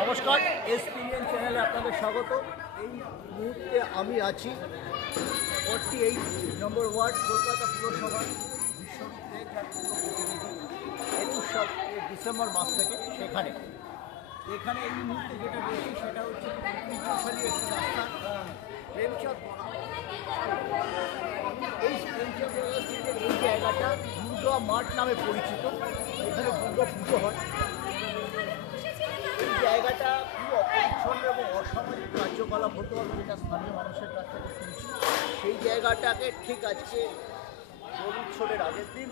নমস্কার, এসপিএন চ্যানেলে আপনাদের স্বাগত। এই মুহূর্তে আমি আছি 48 নম্বর ওয়ার্ড, কলকাতা পুরসভার বিশ্ববিদ্যালয়ে, যার পুরো প্রতিনিধি 21 ডিসেম্বর মাস থেকে এখানে এই মুহূর্তে যেটা রয়েছে সেটা হচ্ছে ঐতিহ্যশালী একটি রাস্তা, প্রেমচাঁদ এই প্রেমচাঁদ স্ট্রিটের এই জায়গাটা দুর্গা মাঠ নামে পরিচিত। এখানে দুর্গা পুজো হয়। এই জায়গাটা খুব অপরিচ্ছন্ন এবং অসামাজিক কার্যকলাপ হতে হবে, যেটা স্থানীয় মানুষের কাছ থেকে শুনছি। সেই জায়গাটাকে ঠিক আজকে দোল উৎসবের আগের দিন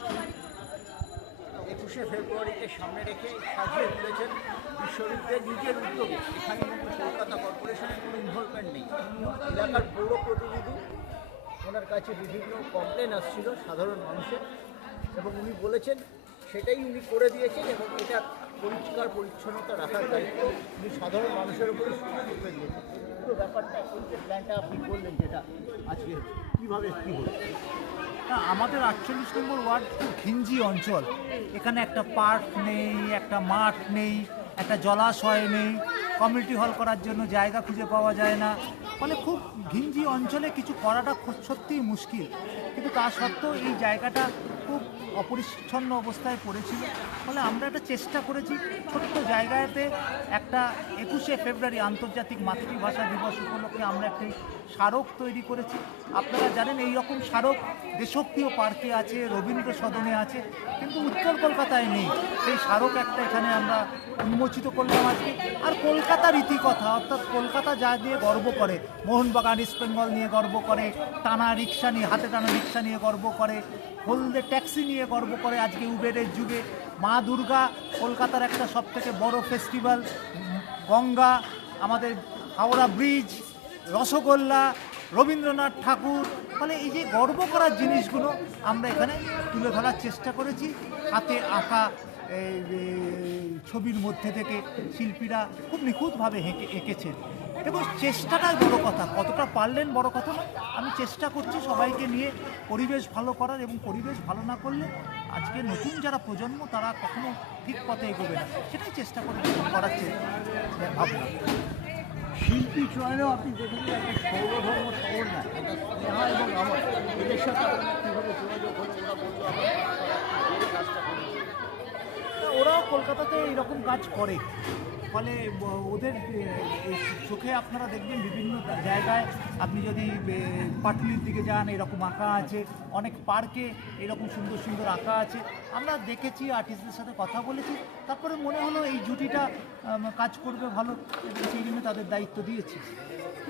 21শে ফেব্রুয়ারিকে সামনে রেখে সাজিয়ে তুলেছেন বিশ্ববিদ্যালয়ের নিজের উদ্যোগে। এখানে কিন্তু কলকাতা কর্পোরেশনের কোনো ইনভলভমেন্ট নেই। এলাকার পৌর প্রতিনিধি, ওনার কাছে বিভিন্ন কমপ্লেন আসছিল সাধারণ মানুষের, এবং উনি বলেছেন সেটাই উনি করে দিয়েছেন, এবং এটা পরিষ্কার পরিচ্ছন্নতা রাখার দায়িত্ব উনি সাধারণ মানুষের উপরে করে দিয়েছেন। পুরো ব্যাপারটা এই যে প্ল্যানটা আপনি করলেন, যেটা আজকে কীভাবে কী হলো? আমাদের 48 নম্বর ওয়ার্ড খুব ঘিঞ্জি অঞ্চল। এখানে একটা পার্ক নেই, একটা মাঠ নেই, একটা জলাশয় নেই, কমিউনিটি হল করার জন্য জায়গা খুঁজে পাওয়া যায় না। ফলে খুব ঘিঞ্জি অঞ্চলে কিছু করাটা সত্যিই মুশকিল। কিন্তু তা সত্ত্বেও এই জায়গাটা খুব অপরিচ্ছন্ন অবস্থায় পড়েছিল। ফলে আমরা একটা চেষ্টা করেছি ছোট্ট জায়গাতে একটা 21শে ফেব্রুয়ারি আন্তর্জাতিক মাতৃভাষা দিবস উপলক্ষে আমরা একটি স্মারক তৈরি করেছি। আপনারা জানেন এই রকম স্মারক দেশপ্রিয় পার্কে আছে, রবীন্দ্র সদনে আছে, কিন্তু উত্তর কলকাতায় নেই। সেই স্মারক একটা এখানে আমরা উন্মোচিত করলাম আজকে। আর কলকাতার ইতিকথা, অর্থাৎ কলকাতা যা নিয়ে গর্ব করে, মোহনবাগান ইস্ট বেঙ্গল নিয়ে গর্ব করে, টানা রিক্সা নিয়ে, হাতে টানা রিক্সা নিয়ে গর্ব করে, হলদে ট্যাক্সি নিয়ে গর্ব করে, আজকে উবেরের যুগে মা দুর্গা কলকাতার একটা সবথেকে বড় ফেস্টিভ্যাল, গঙ্গা, আমাদের হাওড়া ব্রিজ, রসগোল্লা, রবীন্দ্রনাথ ঠাকুর। ফলে এই যে গর্ব করার জিনিসগুলো আমরা এখানে তুলে ধরার চেষ্টা করেছি। হাতে আঁকা ছবির মধ্যে থেকে শিল্পীরা খুব নিখুঁতভাবে এঁকেছেন, এবং চেষ্টাটাই বড় কথা, কতটা পারলেন বড় কথা না। আমি চেষ্টা করছি সবাইকে নিয়ে পরিবেশ ভালো করার, এবং পরিবেশ ভালো না করলে আজকে নতুন যারা প্রজন্ম তারা কখনো ঠিক পথে এগোবে না, সেটাই চেষ্টা করে করার ভাবনা। শিল্পী চয়নেও আপনি দেখেছেন একটা সৌরধর্ম শহর না, এটা স্নেহা এবং আমার এদের সাথে আপনার কীভাবে যোগাযোগ হলো? ওরা বললো আমরা কাজটা করেছি। ওরাও কলকাতাতে এইরকম কাজ করে। ফলে ওদের চোখে আপনারা দেখবেন বিভিন্ন জায়গায়, আপনি যদি পাটুলির দিকে যান এরকম আঁকা আছে, অনেক পার্কে এরকম সুন্দর সুন্দর আঁকা আছে। আমরা দেখেছি, আর্টিস্টদের সাথে কথা বলেছি, তারপরে মনে হলো এই জুটিটা কাজ করবে ভালো, এবং সেই জন্য তাদের দায়িত্ব দিয়েছি।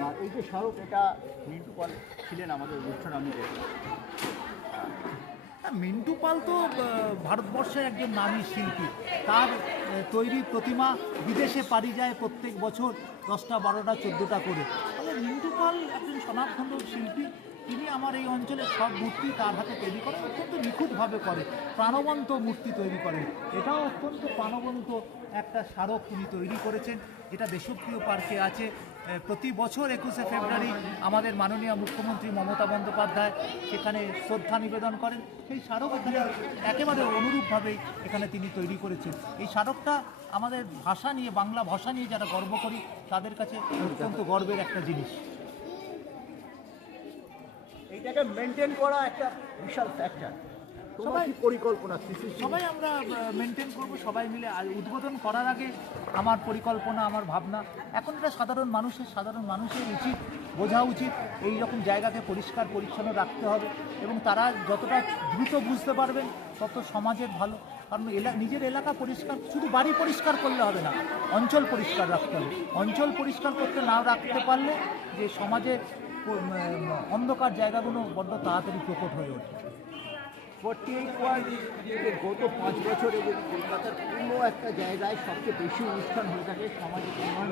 আর এই যে স্মারক, এটা মিন্টু পাল ছিলেন আমাদের অনুষ্ঠান, আমি দেখলাম। মিন্টু পাল তো ভারতবর্ষের একজন নামী শিল্পী। তার তৈরি প্রতিমা বিদেশে পাড়ি যায় প্রত্যেক বছর 10টা 12টা 14টা করে। তাহলে মিন্টু পাল একজন স্বনামধন্য শিল্পী। তিনি আমার এই অঞ্চলের সব মূর্তি তার হাতে তৈরি করেন, অত্যন্ত নিখুঁতভাবে করে, প্রাণবন্ত মূর্তি তৈরি করেন। এটাও অত্যন্ত প্রাণবন্ত একটা স্মারক তিনি তৈরি করেছেন, যেটা দেশপ্রিয় পার্কে আছে। প্রতি বছর 21শে ফেব্রুয়ারি আমাদের মাননীয় মুখ্যমন্ত্রী মমতা বন্দ্যোপাধ্যায় সেখানে শ্রদ্ধা নিবেদন করেন। সেই স্মারক এখানে একেবারে অনুরূপভাবেই এখানে তিনি তৈরি করেছেন। এই স্মারকটা আমাদের ভাষা নিয়ে, বাংলা ভাষা নিয়ে যারা গর্ব করি তাদের কাছে অত্যন্ত গর্বের একটা জিনিস। এইটাকে মেনটেন করা একটা বিশাল ফ্যাক্টর। সবাই পরিকল্পনা, সবাই আমরা মেনটেন করব সবাই মিলে। আর উদ্বোধন করার আগে আমার পরিকল্পনা, আমার ভাবনা, এখন এটা সাধারণ মানুষের উচিত, বোঝা উচিত এই রকম জায়গাকে পরিষ্কার পরিচ্ছন্ন রাখতে হবে, এবং তারা যতটা দ্রুত বুঝতে পারবেন তত সমাজের ভালো। কারণ নিজের এলাকা পরিষ্কার, শুধু বাড়ি পরিষ্কার করলে হবে না, অঞ্চল পরিষ্কার রাখতে হবে। অঞ্চল পরিষ্কার করতে না রাখতে পারলে যে সমাজে অন্ধকার জায়গাগুলো বড্ড তাড়াতাড়ি প্রকট হয়ে ওঠে। 48 ওয়ার্ড গত 5 বছর এবং কলকাতার কোনো একটা জায়গায় সবচেয়ে বেশি অনুষ্ঠান হয়ে থাকে, সামাজিক উন্নয়ন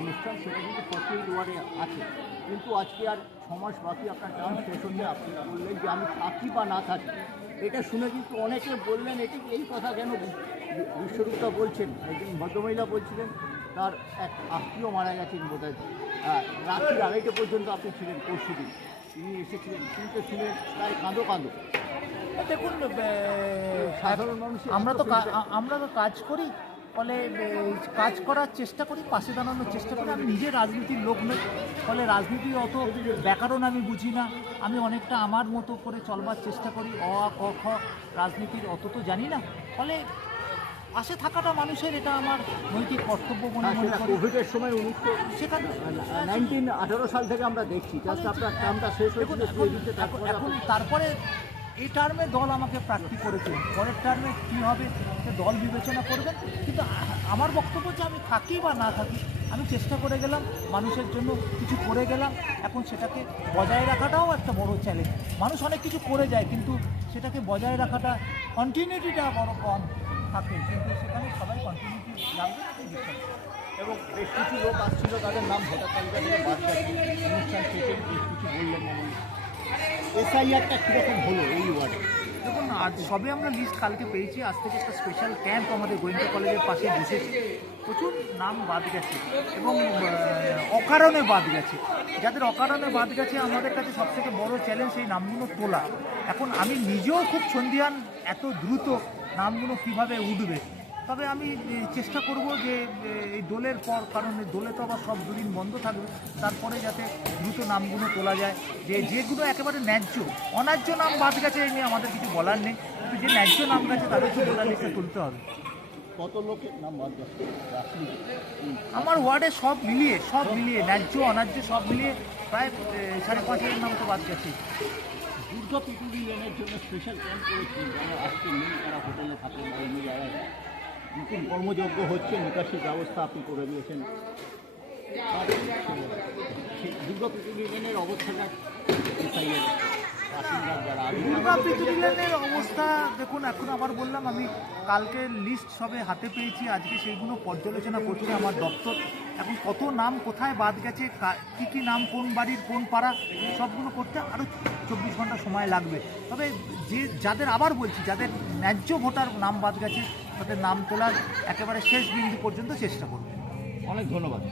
অনুষ্ঠান, সেটা কিন্তু 48 ওয়ার্ডে আছে। কিন্তু আজকে আর 6 মাস বাকি আপনার টার্ম শেষ হতে, আপনি বললেন যে আমি থাকি বা না থাকি। এটা শুনে কিন্তু অনেকে বললেন এটি এই কথা কেন বিশ্বরূপটা বলছেন। একজন ভদ্রমহিলা বলছিলেন তার এক আত্মীয় মারা গেছেন বোধহয়, রাত্রি 2:30 পর্যন্ত আপনি ছিলেন পরশুদিন, তিনি এসেছিলেন, তিনি তো শুনে প্রায় কাঁদো। দেখুন, সাধারণ মানুষ আমরা তো কাজ করি, ফলে কাজ করার চেষ্টা করি, পাশে দাঁড়ানোর চেষ্টা করি। আমি নিজে রাজনীতির লোক নই, ফলে রাজনীতি অত ব্যাকরণ আমি বুঝি না। আমি অনেকটা আমার মতো করে চলবার চেষ্টা করি, অ আ ক খ রাজনীতির অত তো জানি না, ফলে পাশে থাকাটা মানুষের এটা আমার নৈতিক কর্তব্য মনে মনে করি। কোভিডের সময় 1918 সাল থেকে আমরা দেখছি, জাস্ট আপনার টার্মটা শেষ দেখুন, হয়েছিল, এখন তারপরে এই টার্মে দল আমাকে প্রার্থী করেছে, পরের টার্মে কী হবে সে দল বিবেচনা করবে। কিন্তু আমার বক্তব্য যে আমি থাকি বা না থাকি, আমি চেষ্টা করে গেলাম, মানুষের জন্য কিছু করে গেলাম। এখন সেটাকে বজায় রাখাটাও একটা বড় চ্যালেঞ্জ। মানুষ অনেক কিছু করে যায়, কিন্তু সেটাকে বজায় রাখাটা, কন্টিনিউটিটা বড় কম থাকে, কিন্তু সেখানে সবাই কন্টিনিউটি লাগবে না বিষয়। এবং বেশ কিছু লোক আসছিল, তাদের নাম ভোটার তালিকা থেকে বাদ যাচ্ছে, অনুষ্ঠান শেষে বেশ কিছু বললেন। এসআইআরটা কীরকম হলো এই ওয়ার্ডে? দেখুন, আজ সবে আমরা লিস্ট কালকে পেয়েছি, আজ থেকে একটা স্পেশাল ক্যাম্প আমাদের গোয়েন্দা কলেজের পাশে বসেছে। প্রচুর নাম বাদ গেছে এবং অকারণে বাদ গেছে। যাদের অকারণে বাদ গেছে, আমাদের কাছে সবথেকে বড় চ্যালেঞ্জ সেই নামগুলো তোলা। এখন আমি নিজেও খুব সন্দিহান এত দ্রুত নামগুলো কিভাবে উঠবে। তবে আমি চেষ্টা করব যে এই দোলের পর, কারণ এই দোলে তো আবার সব দুদিন বন্ধ থাকবে, তারপরে যাতে দ্রুত নামগুলো তোলা যায়। যেগুলো একেবারে ন্যায্য, অন্যায্য নাম বাদ গেছে এই নিয়ে আমাদের কিছু বলার নেই, কিন্তু যে ন্যায্য নাম গেছে তাদেরকে ভোটার লিস্টে তুলতে হবে। কত লোকের নাম বাদ যাচ্ছে? আমার ওয়ার্ডে সব মিলিয়ে ন্যায্য অন্যায্য সব মিলিয়ে প্রায় 5,500 নাম তো বাদ গেছে। দুর্গা পিটুরি লেনের জন্য স্পেশাল ক্যাম্প করেছি, যারা আসছে নেই, তারা হোটেলে থাকেন বা অন্য জায়গায় নতুন কর্মযজ্ঞ হচ্ছে, নিকাশির ব্যবস্থা আপনি করে দিয়েছেন। দুর্গা পিটুরি লেনের অবস্থাটা দুর্গা পৃথিবীর অবস্থা দেখুন, এখন আবার বললাম, আমি কালকে লিস্ট সবে হাতে পেয়েছি, আজকে সেইগুলো পর্যালোচনা করছে আমার দপ্তর। এখন কত নাম কোথায় বাদ গেছে, কী কী নাম কোন বাড়ির কোন পাড়া, সবগুলো করতে আরও 24 ঘন্টা সময় লাগবে। তবে যাদের আবার বলছি, যাদের ন্যায্য ভোটার নাম বাদ গেছে, তাদের নাম তোলার একেবারে শেষ বিন্দু পর্যন্ত চেষ্টা করব। অনেক ধন্যবাদ।